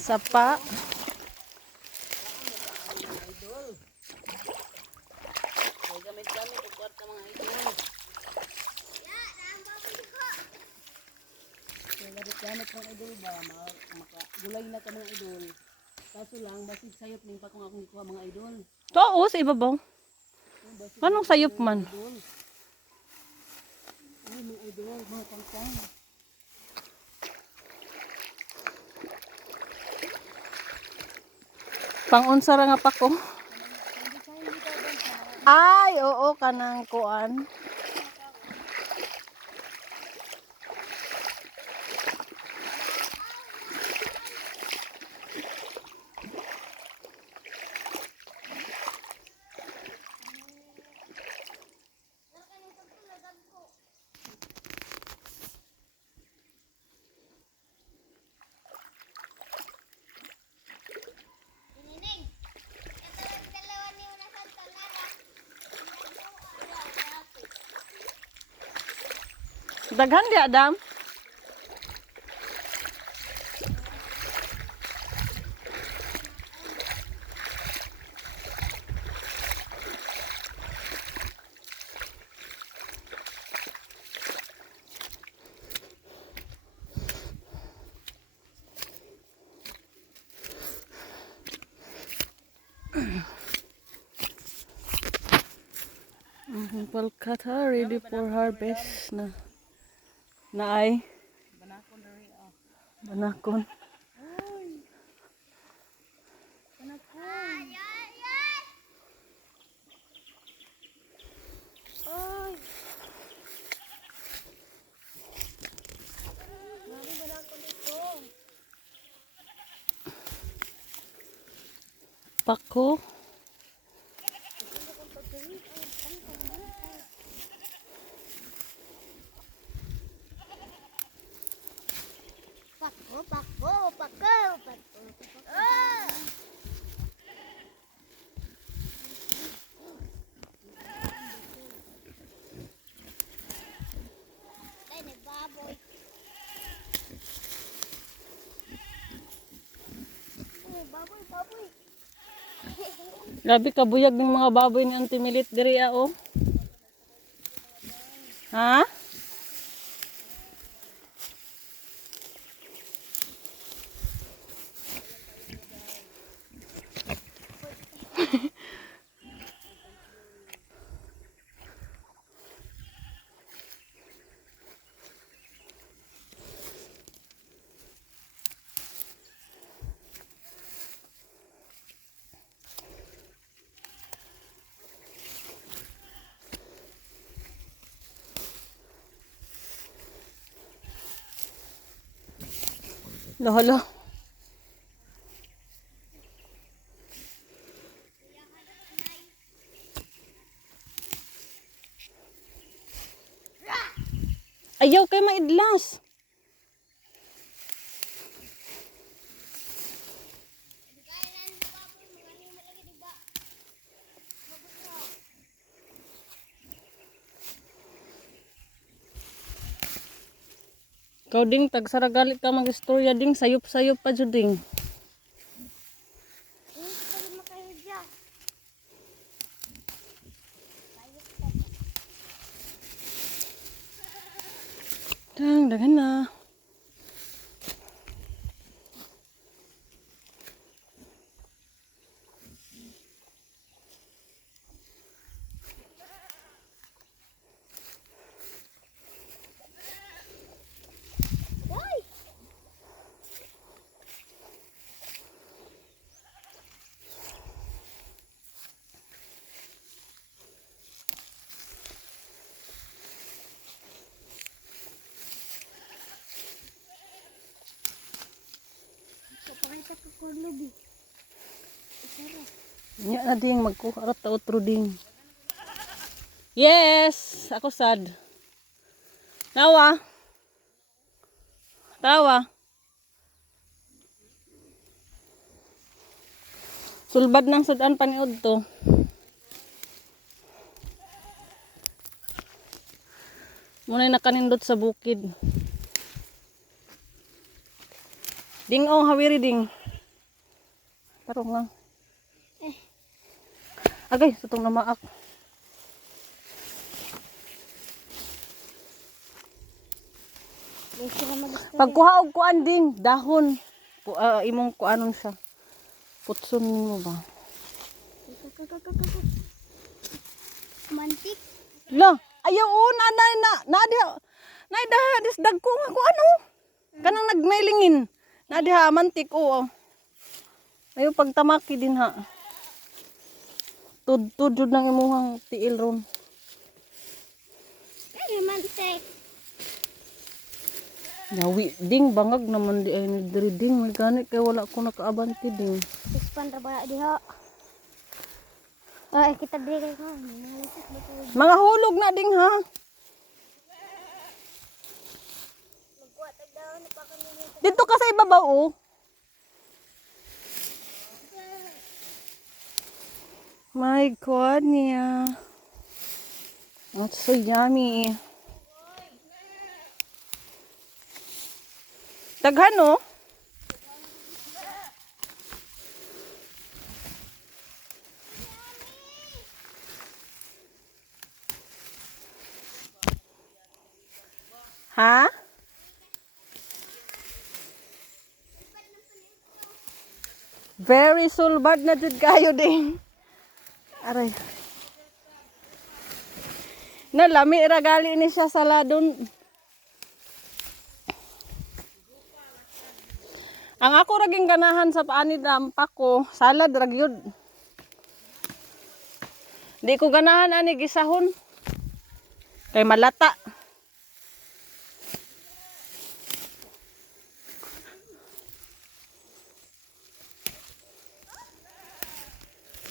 Sapa. Gamit-gamit ang kwarta mga idol. Gamit-gamit mga idol ba? Makagulay na ka mga idol. Kaso lang, basig sayop ning pa kung akong ikuha mga idol. Oo, sa ibabaw. Anong sayop man? Ay mga idol, mga pangpang. Pangunsa ra nga pa ko. Ay, oo, kanang kuan. Daghan di Adam. Palkata ready for harvest na. Naay. Banakon diri ah. Banakon. Banakon. Ay. Mari banakon dito. Pako. Pako. Ah! Ay, nagbaboy. Ay, baboy. Grabe kabuyag ng mga baboy ni Auntie Milit diri oh. Ha? Hala. Ayaw kay maidlas. Kau ding tagsaragalit ka mag-istorya ding sayop-sayop pa jud ding. Daghan na. Nya na ding magkuharap ta utro ding. Yes, ako sad. Tawa. Sulbad ng sudan paniud to. Muna'y nakanindot sa bukid. Ding oh, hawiri ding. Karo nga. Agay, sutong na maak. Di sila mag-istorya. Pagkuha og kuan ding dahon. Imong kuanon siya. Putson mo ba? Mantik. La, ayaw na diha dis dagko nga ko ano. Kanang nagmailingin. Na diha mantik o. Ayaw pagtamaki din ha. Tud jud nang imong tiil ron. Ay, mantik. Yawi ding bangag naman di ay ni diri ding may gani kay wala ko nakaabanti ding. Ispan ra ba diha? Ay, kita diri ko. Mga hulog na ding ha. Dito ka sa ibabaw oh. My God niya. That's so yummy. Daghan no? Ha? Very sulbad na jud kayo ding. Aray. Nalami ra gali ni siya sa ladon. Ang ako raging ganahan sa paanid rampa ko, salad ra gyud. Di ko ganahan ani gisahon. Kay malata.